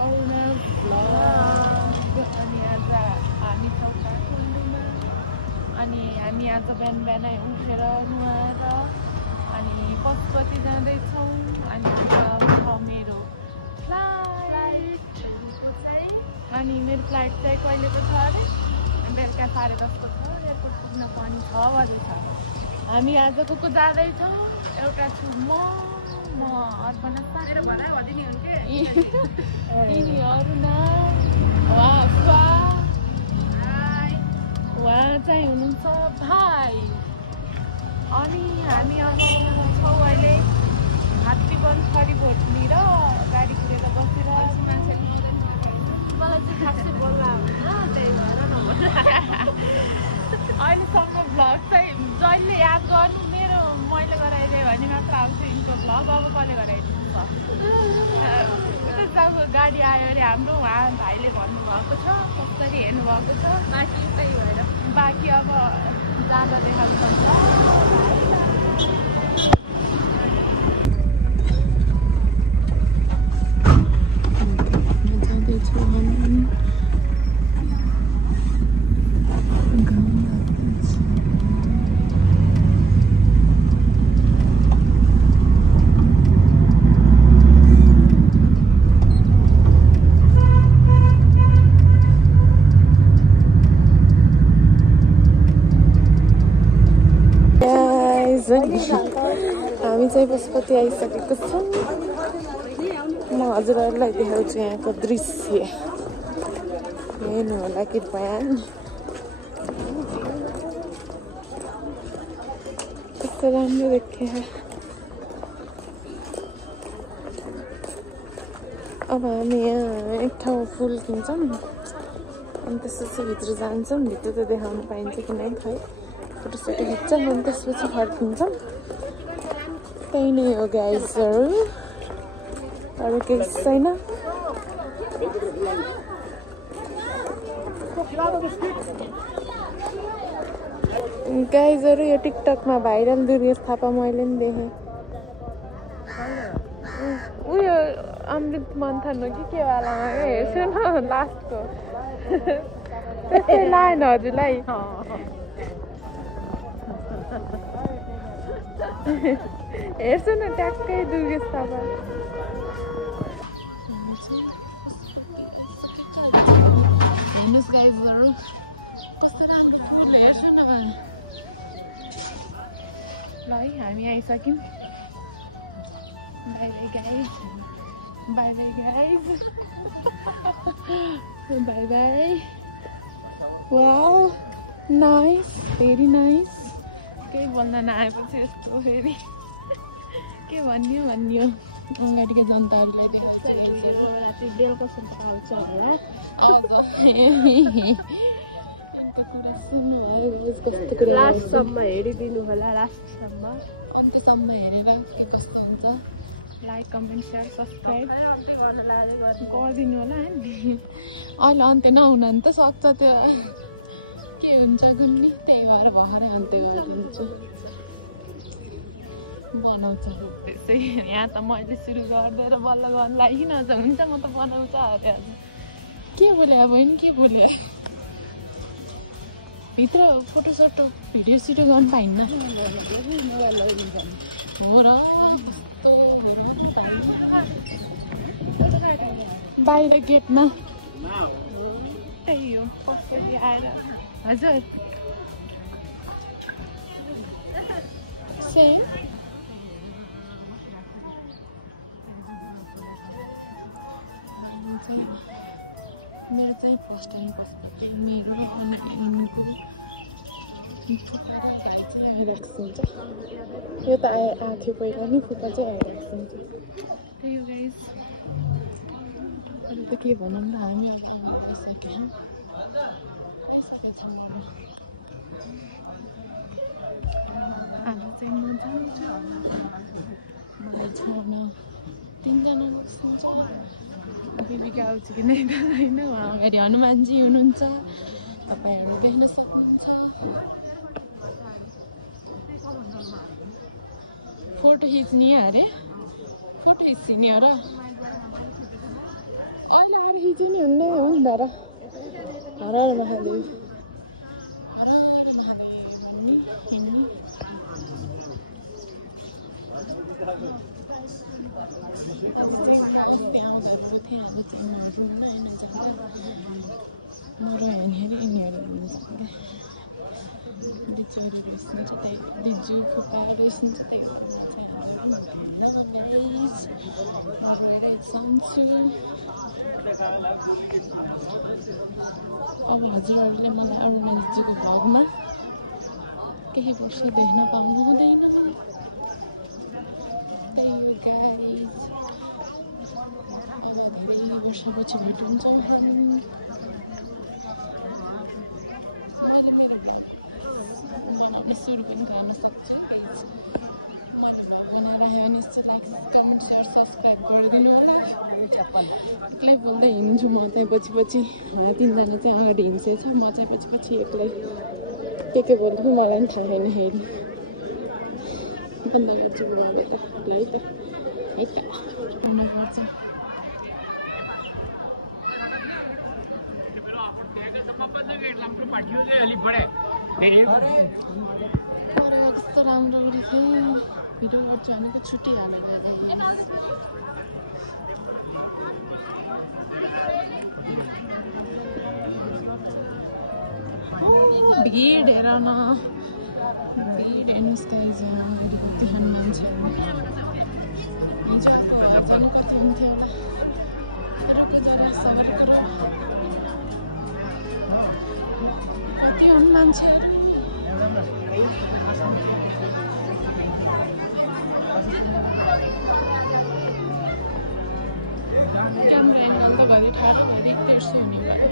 Aruna vlog अनि आज हामी छौँ काठमाडौँमा अनि हामी आज बिहान बिहानै उठेर नुहाएर अनि पशुपति जाँदैछौँ अनि आज छ मेरो फ्लाइट अनि मेरो फ्लाइट चाहिँ कहिलेको छ अरे बेलुका 10:30 को छ एयरपोर्ट पुग्न पनि 6 बजे छ हामी आज को जाँदैछौँ एउटा छु म अर्पणा यिनी अरुणा उहाँ चाहिँ हुनुहुन्छ भाइ अनि हामी अब छौँ अहिले हात्तीवन खडीभोटली र गाडी कुरेर बसेर मलाई चाहिँ खासै बोल्ला हुँदैन त्यही भएर नभन्छ अहिलेसम्म भ्लग चाहिँ जहिले याद गर्नु मेरो मैले गराइदिएँ भने मात्र आउँछ यिनको भ्लग अब कसले गराइदिनु सक्छ गाडी आयो अरे हाम्रो उहाँ भाइले भन्नुभएको छ कसरी हेर्नुभएको छ बाँकी त्यही भएर बाँकी अब जाँदा देखाउँछ हामी चाहिँ पशुपति आइसकेको छौँ म हजुरहरूलाई देखाउँछु यहाँको दृश्य हेर्नु होला कि बयान कस्तो राम्रो देखियो अब हामी यहाँ एक ठाउँ फुल किन्छौँ अनि त्यसपछि भित्र जान्छौँ भित्र त देखाउनु पाइन्छ कि नै खै फोटोसोटो खिच्छौँ अनि त्यसपछि फर्किन्छौँ त्यही नै हो गाइजहरू अरू केही छैन गाइजहरू यो टिकटकमा भाइरल दुर्गेश थापा मैले पनि देखेँ उयो अमृत मन्थन हो कि के वालामा हेर्छु न लास्टको त्यस्तै लाएन हजुरलाई हेर्छु न ट्याक्कै दुर्गेश थापा हेर्नुहोस् गाइजहरू कस्तो राम्रो फुल हेर्छु न ल है हामी आइसक्यौँ bye bye guys bye bye guys bye bye wow nice very nice केही बोल्न नआएपछि यस्तो फेरि के भन्यो अगाडिको जनताहरूलाई राति बेलुकासम्म आउँछ होला लास्टसम्म हेरिदिनु होला लास्टसम्म अन्त्यसम्म हेरेर के कस्तो हुन्छ लाइक कमेन्ट सेयर सब्सक्राइब गरिदिनु होला नि अहिले अन्त्य नहुन त सक्छ त्यो के हुन्छ कुन्नी त्यही भएर भएर अन्त्य गरिदिन्छु बनाउँछ त्यसै यहाँ त मैले सुरु गरिदिएर बल्ल गर्नु लागि न हुन्छ म त बनाउँछ अरे के बोले अब होइन के बोले भित्र फोटोसोटो भिडियो सिडियो गर्नु पाइन्न हो र बाहिर गेटमा त्यही हो कसरी आएर हजुर मेरो चाहिँ फर्स्ट टाइम पस्नु मेरो अनि यो त आएको थियो पहिला नि फुपा चाहिँ आइरहेको हुन्छ त्यही हो गाइज अरू त के भनौँ न हामी अब आइसक्यौँ आज चाहिँ म जान्छु मलाई छोड्न 3 जना बस्नुहुन्छ बेबीका आउँछ कि नै त होइन उहाँ अगाडि हनुमानजी हुनुहुन्छ तपाईँहरू देख्न सक्नुहुन्छ फोटो खिच्ने अरे फोटो खिच्ने हो र अहिले हिजो नि हुन्न हो दारा हरार महादेव अब हजुरहरूले मलाई अरुणेशजीको भ्लगमा केही वर्ष देख्न पाउनु हुँदैन त्यही हो गाइज धेरै वर्षपछि भेटिन्छौँ हामी मैले सुरु पनि गर्न सक्छु बनाइरह्यो भने यस्तो लाग्छ कमेन्ट सेयर सब्सक्राइब गरिदिनु होला एक्लै बोल्दै हिँड्छु म चाहिँ पछि पछि तिनजना चाहिँ अगाडि हिँड्छेछ म चाहिँ पछि पछि एक्लै के बोल्छु मलाई पनि थाहा छैन हेर्नु एकदम गर्छु बुढाले त ल है त हुनुपर्छ कस्तो राम्रो गरेको थिएँ भिडियो गर्छु भनेको छुट्टिहाल्यो भिड हेर न भिड हेर्नुहोस् गाइज अगाडि कति मान्छेहरू हिजो जानु कति हुन्थ्यो होला जरा सहरको कति हुन् मान्छेहरू क्यामेरा एङ्गल त घरि ठाडो घरि तेर्सो हुने भयो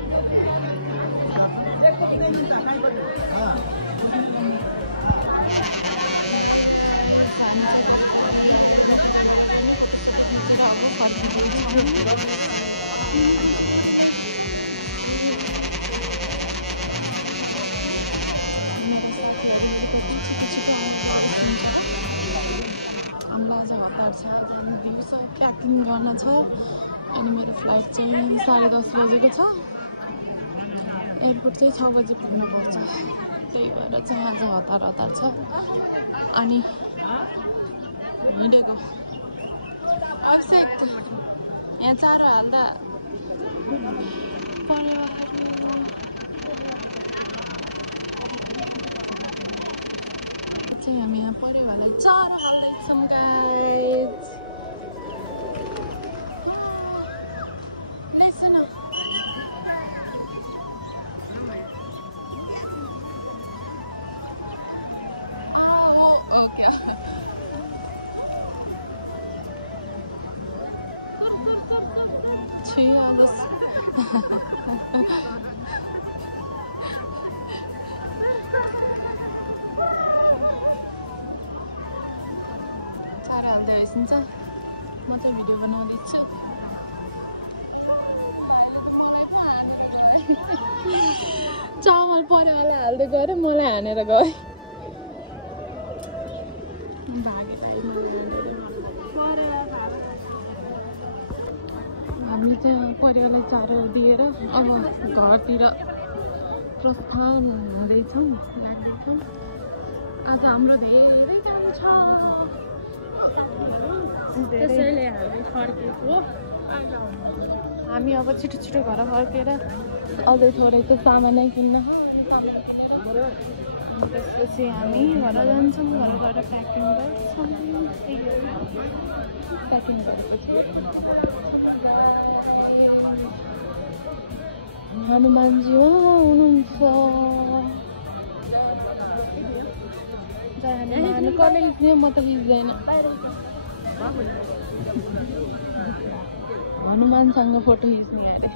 हाम्रो आज हतार छ दिउँसो प्याकिङ गर्न छ अनि मेरो फ्लाइट चाहिँ 10:30 बजेको छ एयरपोर्ट चाहिँ 6 बजी पुग्नुपर्छ त्यही भएर चाहिँ आज हतार छ अनि हिँडेको अभिषेक यहाँ चारो हाल्दा चाहिँ हामी यहाँ परिवारलाई चारो हाल्दैछौँ गाइज सुन ओके चारो हाल्दै होइन्छ म चाहिँ भिडियो बनाउँदैछु चामल परिवारलाई हाल्दै गएर मलाई हानेर गयो हामी चाहिँ परिवारलाई चारो दिएर अब घरतिर प्रस्थान हुँदैछौँ लाग्दैछौँ आज हाम्रो धेरै काम छ त्यसैले हामी फर्केको हामी अब छिटो घर फर्केर अझै थोरै त सामानै किन्न त्यसपछि हामी घर जान्छौँ घर गएर प्याकिङ गर्छौँ प्याकिङ गरेपछि हनुमानजी हुनुहुन्छ कसले हिँड्ने म त हिँड्दैन हनुमानसँग फोटो खिच्ने अरे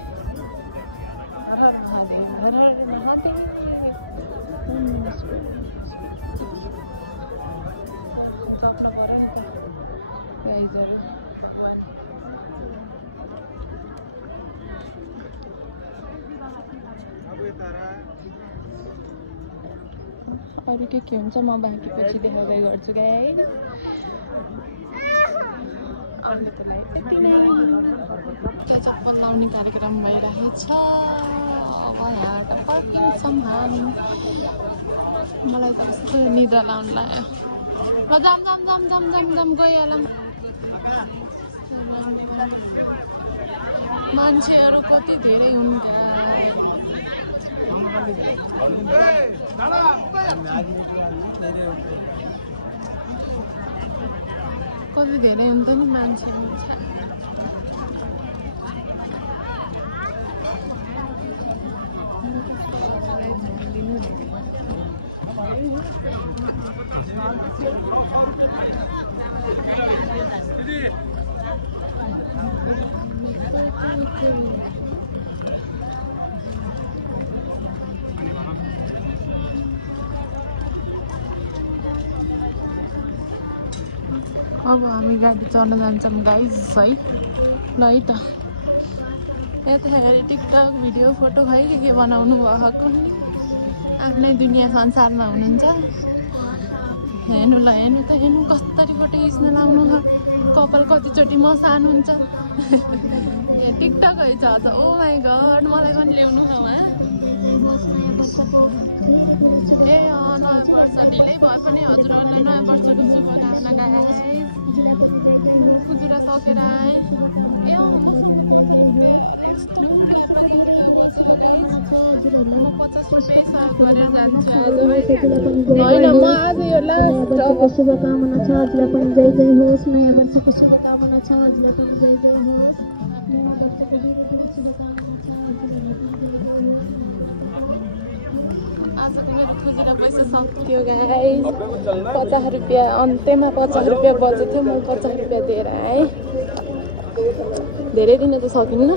अरू के हुन्छ म बाँकी पछि देखाउँदै गर्छु गाइस चप्पल लाउने कार्यक्रम भइरहेछ। अब यहाँबाट पार्किङ सम्हाल। मलाई त कस्तो निदा लाउनु लाग्यो। ल जाम जाम जाम जाम जाम जाम गइहालौँ। मान्छेहरू कति धेरै हुन्। कति धेरै हुन्छ नि मान्छे। अब हामी गाडी चढ्न जान्छौँ गाइस है। ल है त यताखेरि टिकटक भिडियो फोटो खै के बनाउनु भएको आफ्नै दुनियाँ संसारमा हुनुहुन्छ। हेर्नु ल हेर्नु त हेर्नु कसरी फोटो खिच्न लाउनु कपाल कतिचोटि मसानुहुन्छ। ए टिकटक है छ आज। ओ माई गड मलाई पनि ल्याउनु ए नयाँ वर्ष ढिलै भए पनि हजुरहरूलाई नयाँ वर्षको शुभकामना गाइस। खुजुरा सकेर आएँ। म 50 रुपियाँ गरेर जान्छु होइन। म आज यो लास्ट शुभकामना छ। हजुरलाई पनि जय जय होस्। नयाँ वर्षको शुभकामना छ। हजुरलाई पनि जय जय होस्। आजको मेरो खुजुरा पैसा सक्यो गाइस। 50 रुपियाँ अन्त्यमा 50 रुपियाँ बचेको थियो। मैले 50 रुपियाँ दिएर आएँ। धेरै दिन त सकिन्न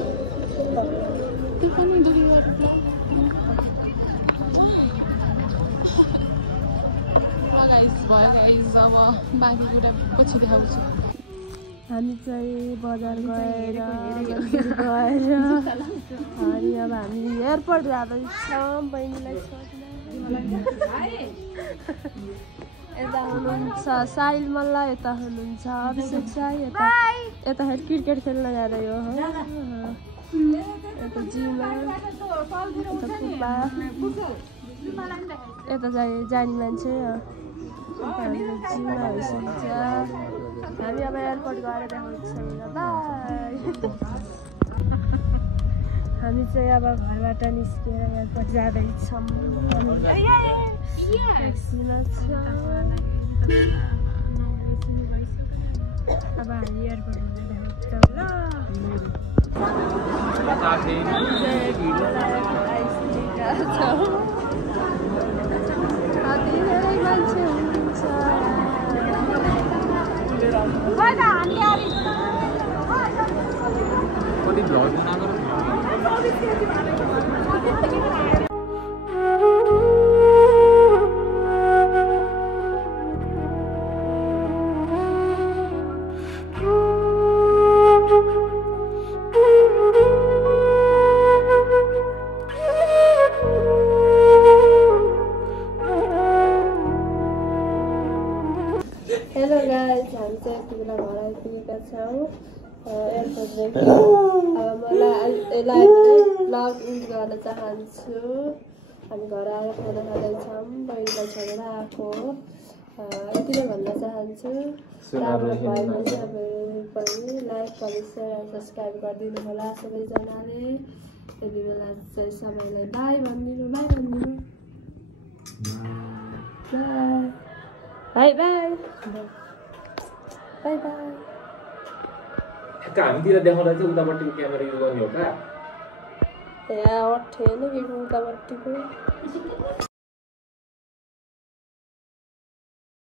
त्यो पनि दुई रुपियाँ। गाइस भयो गाइस। अब बाँकी कुरा पछि देखाउँछु। हामी चाहिँ बजार गएर अनि अब हामी एयरपोर्ट जाँदैछौँ। बहिनीलाई यता हुनुहुन्छ साहिल मल्ल, यता हुनुहुन्छ अभिषेक साई, यता क्रिकेट खेल्न जाँदै हो। यता जिमा, यता फुपा, यता चाहिँ जाने मान्छे जिमा भइसकेको छ। हामी अब एयरपोर्ट गएर देखाउँछौँ। बाई। हामी चाहिँ अब घरबाट निस्केर एयरपोर्ट जाँदैछौँ। अब हामी एयरपोर्टमा देखाउँछौँ। धेरै मान्छे हुनुहुन्छ। हेलो गाइस, हामी चाहिँ यति बेला घर आइपुगेका छौँ एयरपोर्टदेखि। अब मलाई यसलाई ब्लग इन्ड गर्न चाहन्छु। हामी घर आएर खाना खाँदैछौँ। बहिनीलाई छोडेर आएको यति नै भन्न चाहन्छु। राम्रो भयो भने चाहिँ अब पनि like comment share and subscribe गरिदिनु होला सबैजनाले। यति बेला चाहिँ सबैलाई बाई भनिदिनु। बाई भनिदिनु। Bye bye bye bye. हामीतिर देखाउँदा चाहिँ उतापट्टिको क्यामेरा युज गर्ने हो त। यहाँ अठेन कि उतापट्टिको